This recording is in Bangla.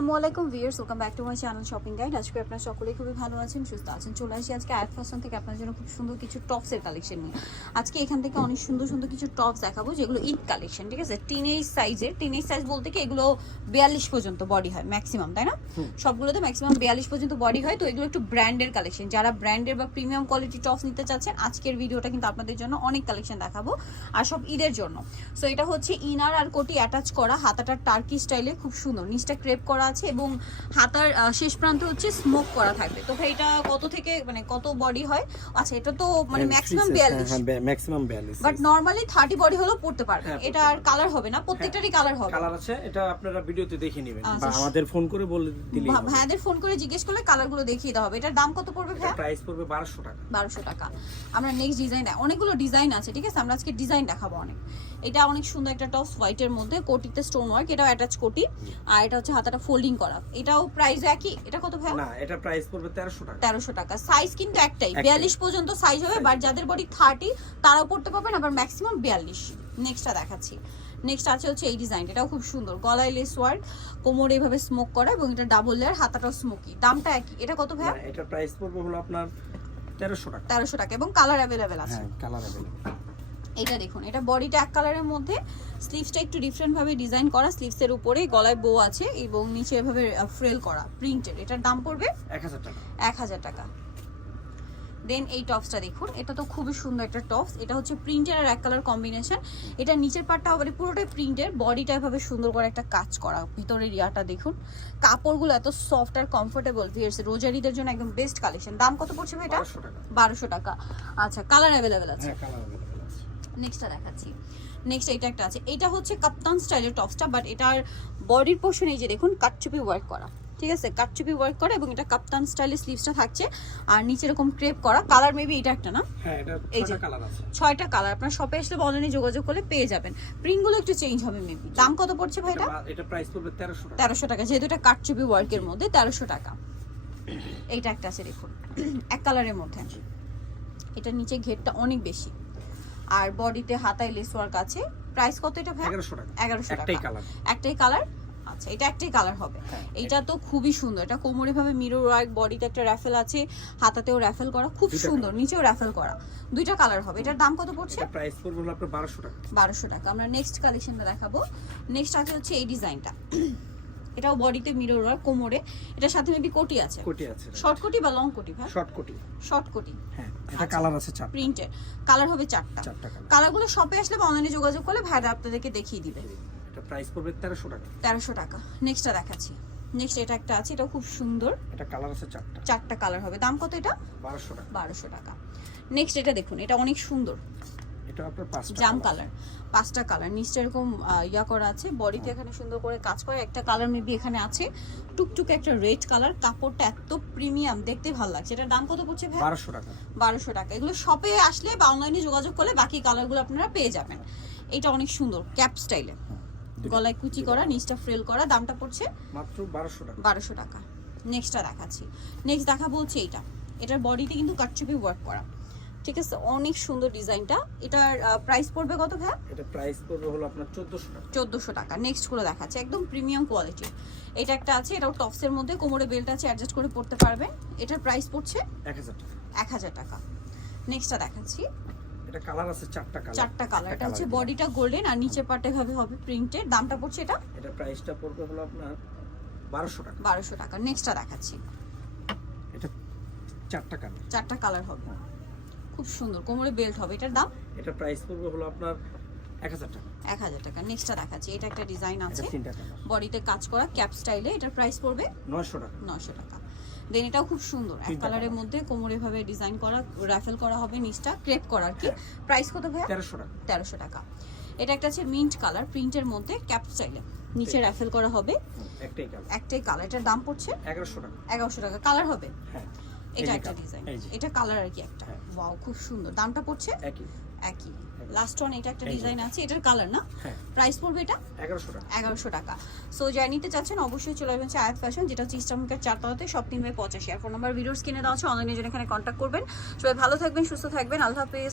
আসসালামু আলাইকুম viewers welcome back to my channel shopping guide আজকে আপনারা সকলেই খুবই ভালো আছেন সুস্থ আছেন। চলে আসি আজকে আয়াত ফ্যাশন থেকে আপনার জন্য খুব সুন্দর কিছু টপসের কালেকশন নিয়ে। আজকে এখান থেকে অনেক সুন্দর সুন্দর কিছু টপস দেখাবো যেগুলো ঈদ কালেকশন ঠিক আছে? টিনেজ সাইজের টিনেজ সাইজ বলতে কি এগুলো বিয়াল্লিশ পর্যন্ত বডি হয় ম্যাক্সিমাম তাই না? সবগুলোতে ম্যাক্সিমাম বিয়াল্লিশ পর্যন্ত বডি হয় তো এগুলো একটু ব্র্যান্ডের কালেকশন যারা ব্র্যান্ডের বা প্রিমিয়াম কোয়ালিটি টপস নিতে চাচ্ছেন আজকের ভিডিওটা কিন্তু আপনাদের জন্য অনেক কালেকশন দেখাবো আর সব ঈদের জন্য। সো এটা হচ্ছে ইনার আর কোটি অ্যাটাচ করা হাতাটার টার্কি স্টাইলে খুব সুন্দর। নিচটা ক্রেপ করা আছে এবং হাতার শেষ প্রান্ত হচ্ছে স্মোক করা থাকবে। তো ভাই এটা কত থেকে মানে কত বডি হয়? আচ্ছা এটা তো মানে ম্যাক্সিমাম বিয়াল্লিশ। ম্যাক্সিমাম বিয়াল্লিশ বাট নর্মালি থার্টি বডি হলেও পড়তে পারবে। হ্যাঁ, এটা আর কালার হবে না প্রত্যেকটারই কালার হবে। কালার আছে এটা আপনারা ভিডিওতে দেখে নেবেন। আচ্ছা। বা আমাদের ফোন করে বলে দিলে ভা- ভাইয়াদের ফোন করে জিজ্ঞেস করলে কালারগুলো দেখিয়ে দেওয়া হবে। এটার দাম কত পড়বে ভাইয়া? প্রাইস পড়বে 1200 টাকা। বারোশো টাকা। আমরা নেক্সট ডিজাইন অনেকগুলো ডিজাইন আছে ঠিক আছে? আমরা আজকে ডিজাইন দেখাবো অনেক। এটা অনেক সুন্দর একটা টপস হোয়াইটের মধ্যে কোটিতে স্টোন ওয়ার্ক এটাও অ্যাটাচ কোটি আর এটা হচ্ছে হাতাটা ফোল্ডিং করা এটাও প্রাইস একই এটা কত ভাই না এটা প্রাইস পড়বে 1300 টাকা তেরোশো টাকা সাইজ কিন্তু একটাই একটাই। বিয়াল্লিশ পর্যন্ত সাইজ হবে বাট যাদের বডি থার্টি তারাও পড়তে পারবেন আবার ম্যাক্সিমাম বিয়াল্লিশ নেক্সটটা দেখাচ্ছি নেক্সট আছে হচ্ছে এই ডিজাইন এটাও খুব সুন্দর গলায় লেস ওয়ার্ক কোমরে এভাবে স্মোক করা এবং এটা ডাবল লেয়ার হাতাটাও স্মোকি দামটা একই এটা কত ভাই না, এটা প্রাইস পড়বে হলো আপনার 1300 টাকা তেরোশো টাকা এবং কালার অ্যাভেলেবেল আছে হ্যাঁ কালার अवेलेबल এটা দেখুন এটা বডিটা এক কালারের মধ্যে স্লিভসটা একটু ডিফারেন্ট ভাবে ডিজাইন করা স্লিভসের উপরে গলায় বো আছে এবং নিচে এভাবে ফ্রেল করা প্রিন্টেড এটার দাম পড়বে 1000 টাকা। এক হাজার টাকা। দেন এই টপসটা দেখুন এটা তো খুবই সুন্দর একটা টপস এটা হচ্ছে প্রিন্টের আর এক কালার কম্বিনেশন এটা নিচের পাটটা মানে পুরোটাই প্রিন্টের বডিটা এভাবে সুন্দর করে একটা কাজ করা ভিতরের ইয়াটা দেখুন। কাপড়গুলো এত সফট আর কমফোর্টেবল ভিয়ার্স রোজারিদের জন্য একদম বেস্ট কালেকশন দাম কত পড়ছে ভাই এটা? 1200 টাকা। বারোশো টাকা। আচ্ছা কালার অ্যাভেলেবেল আছে? নেক্সটটা দেখাচ্ছি। নেক্সট এটা একটা আছে। এটা হচ্ছে কাপ্তান স্টাইলের টপসটা বাট এটার বডির পোর্শন এই যে দেখুন কাটচুপি ওয়ার্ক করা। ঠিক আছে? কাটচুপি ওয়ার্ক করা এবং এটা কাপ্তান স্টাইলের স্লিভসটা থাকছে। আর নিচে এরকম ক্রেপ করা। কালার মেবি এটা একটা না? হ্যাঁ এটা এই যে। ছয়টা কালার আছে। ছয়টা কালার আপনার শপে আসলে অনলাইনে যোগাযোগ করলে পেয়ে যাবেন। প্রিন্টগুলো একটু চেঞ্জ হবে মেবি দাম কত পড়ছে ভাই এটা এটা প্রাইস পড়বে 1300 টাকা। তেরোশো টাকা। যেহেতু এটা কাটচুপি ওয়ার্কের মধ্যে তেরোশো টাকা। এইটা একটা আছে দেখুন। এক কালারের মধ্যে। এটা নিচে ঘেরটা অনেক বেশি। আর বডিতে হাতায় লেস ওয়ার্ক আছে। প্রাইস কত এটা ভাই? 1100 টাকা। একটাই কালার একটাই কালার আচ্ছা এটা একটাই কালার হবে। হ্যাঁ, এটা তো খুবই সুন্দর। এটা কোমরে ভাবে মিরর ওয়ার্ক বডিতে একটা র্যাফেল আছে হাতাতেও র্যাফেল করা। খুব সুন্দর নিচেও র্যাফেল করা। দুইটা কালার হবে। এটার দাম কত পড়ছে? এটা প্রাইস পড়বে আপনার 1200 টাকা। বারোশো টাকা। আমরা নেক্সট কালেকশনটা দেখাবো। নেক্সট আছে হচ্ছে এই ডিজাইনটা এটাও বডিতে মিরর ওয়ার্ক কোমরে। এটার সাথে মেবি কোটি আছে। কোটি আছে শর্ট কোটি বা লং কোটি ভাই? শর্ট কোটি। শর্ট কোটি। হ্যাঁ এটা আচ্ছা। কালার আছে চারটা। প্রিন্টের কালার হবে চারটা। চারটা কালার কালারগুলো শপে আসলে বা অনলাইনে যোগাযোগ করলে ভাইরা আপনাদেরকে দেখিয়ে দিবে। এটা প্রাইস পড়বে 1300 টাকা। তেরোশো টাকা। নেক্সটটা দেখাচ্ছি। নেক্সট এটা একটা আছে এটা খুব সুন্দর। এটা কালার আছে চারটা। চারটা কালার হবে। দাম কত এটা? 1200 টাকা। বারোশো টাকা। নেক্সট এটা দেখুন এটা অনেক সুন্দর। এটা আপনার পাঁচটা জাম কালার পাঁচটা কালার নিচটা এরকম ইয়া করা আছে। বডিতে এখানে সুন্দর করে কাজ করে। একটা কালার মেবি এখানে আছে। টুকটুকে একটা রেড কালার কাপড়টা এত প্রিমিয়াম দেখতে ভালো লাগছে। এটার দাম কত পড়ছে ভাই? 1200 টাকা। বারোশো টাকা। এগুলো শপে আসলে বা অনলাইনে যোগাযোগ করলে বাকি কালারগুলো আপনারা পেয়ে যাবেন। এটা অনেক সুন্দর ক্যাপ স্টাইলে গলায় কুচি করা নিচটা ফ্রেল করা দামটা পড়ছে মাত্র 1200 টাকা। বারোশো টাকা। নেক্সটটা দেখাচ্ছি। নেক্সট দেখা বলছে এইটা। এটার বডিতে কিন্তু কাটচুপি ওয়ার্ক করা। ঠিক আছে অনেক সুন্দর ডিজাইনটা। এটার প্রাইস পড়বে কত ভাই এটা প্রাইস পড়বে হলো আপনার 1400 টাকা। চোদ্দোশো টাকা। নেক্সটগুলো দেখাচ্ছে। একদম প্রিমিয়াম কোয়ালিটি এটা একটা আছে এটাও টপসের মধ্যে কোমরে বেল্ট আছে অ্যাডজাস্ট করে পড়তে পারবেন। এটার প্রাইস পড়ছে 1000 টাকা। এক হাজার টাকা। নেক্সটটা দেখাচ্ছি। এটা কালার আছে চারটা কালার চারটা কালার এটা হচ্ছে বডিটা গোল্ডেন আর নিচে পাটে ভাবে হবে প্রিন্টেড দামটা পড়ছে এটা? এটা প্রাইসটা পড়বে হলো আপনার 1200 টাকা। বারোশো টাকা। নেক্সটটা দেখাচ্ছি। এটা চারটা কালার চারটা কালার হবে। খুব সুন্দর কোমরে বেল্ট হবে। এটার দাম? এটা প্রাইস পড়বে হলো আপনার 1000 টাকা। এক হাজার টাকা নেক্সটটা দেখাচ্ছি। এটা একটা ডিজাইন আছে। বডিতে কাজ করা ক্যাপ স্টাইলে এটার প্রাইস পড়বে 900 টাকা। নশো টাকা। দেন এটাও খুব সুন্দর এক কালারের মধ্যে কোমরে ভাবে ডিজাইন করা র্যাফেল করা হবে নিচটা ক্রেপ করা আর কি। প্রাইস কত ভাইয়া? 1300 টাকা। তেরোশো টাকা। এটা একটা আছে মিন্ট কালার প্রিন্টের মধ্যে ক্যাপ স্টাইলে নিচে র্যাফেল করা হবে। একটাই কালার একটাই কালার এটার দাম পড়ছে? 1100 টাকা। এগারোশো টাকা। কালার হবে? হ্যাঁ। এটা একটা ডিজাইন এটা কালার আর কি একটা। হ্যাঁ। ওয়াও খুব সুন্দর। দামটা পড়ছে? একই। একই। লাস্ট ওয়ান এটা একটা ডিজাইন আছে। এটার কালার না? হ্যাঁ। প্রাইস পড়বে এটা? 1100 টাকা। এগারোশো টাকা। সো যারা নিতে চাচ্ছেন অবশ্যই চলে আসবেন আয়াত ফ্যাশন যেটা হচ্ছে ইস্টার্নকের চারতলাতে সব তিন বাই পঁচাশি। আর ফোন নাম্বার ভিডিওস কিনে দেওয়া আছে অনলাইনে জন্য এখানে কন্ট্যাক্ট করবেন। সবাই ভালো থাকবেন সুস্থ থাকবেন। আল্লাহ হাফেজ।